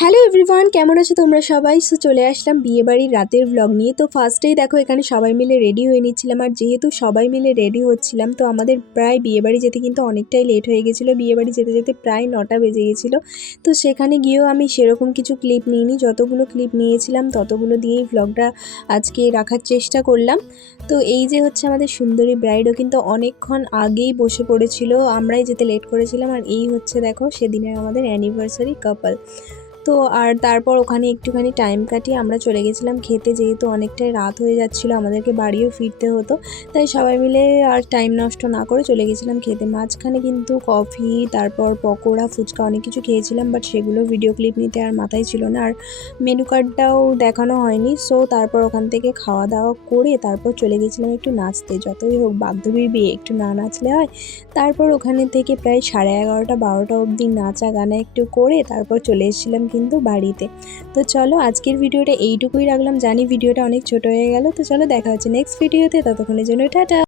Hello everyone, কেমন আছো তোমরা সবাই? সো চলে আসলাম বিয়েবাড়ির রাতের ব্লগ নিয়ে। তো ফার্স্টেই দেখো এখানে সবাই মিলে রেডি হয়ে নিচ্ছিলাম, আর যেহেতু সবাই মিলে রেডি হচ্ছিলাম তো আমাদের প্রায় বিয়েবাড়ি যেতে কিন্তু অনেকটাই লেট হয়ে গেছিলো। বিয়েবাড়ি যেতে যেতে প্রায় 9টা বেজে গেছিলো। তো সেখানে গিয়েও আমি সেরকম কিছু ক্লিপ নিইনি, যতগুলো ক্লিপ নিয়েছিলাম ততগুলো দিয়েই ব্লগটা আজকে রাখার চেষ্টা করলাম। তো এই যে হচ্ছে আমাদের সুন্দরী ব্রাইডও কিন্তু অনেকক্ষণ আগেই বসে পড়েছিল, আমরাই যেতে লেট করেছিলাম। আর এই হচ্ছে দেখো সেদিনের আমাদের অ্যানিভার্সারি কাপল। তো আর তারপর ওখানে একটুখানি টাইম কাটিয়ে আমরা চলে গেছিলাম খেতে, যেহেতু অনেকটাই রাত হয়ে যাচ্ছিলো, আমাদেরকে বাড়িও ফিরতে হতো। তাই সবাই মিলে আর টাইম নষ্ট না করে চলে গেছিলাম খেতে। মাঝখানে কিন্তু কফি, তারপর পকোড়া, ফুচকা অনেক কিছু খেয়েছিলাম, বাট সেগুলো ভিডিও ক্লিপ নিতে আর মাথায় ছিল না, আর মেনু কার্ডটাও দেখানো হয়নি। সো তারপর ওখান থেকে খাওয়া দাওয়া করে তারপর চলে গেছিলাম একটু নাচতে। যতই হোক বান্ধবীর বিয়ে, একটু না নাচলে হয়। তারপর ওখানে থেকে প্রায় 11:30 12টা অবধি নাচা গানা একটু করে তারপর চলে এসেছিলাম কিন্তু বাড়িতে। তো চলো আজকের ভিডিওটা এইটুকুই রাখলাম, জানি ভিডিওটা অনেক ছোট হয়ে গেল। তো চলো দেখা হচ্ছে নেক্সট ভিডিওতে, ততক্ষণের জন্য টাটা।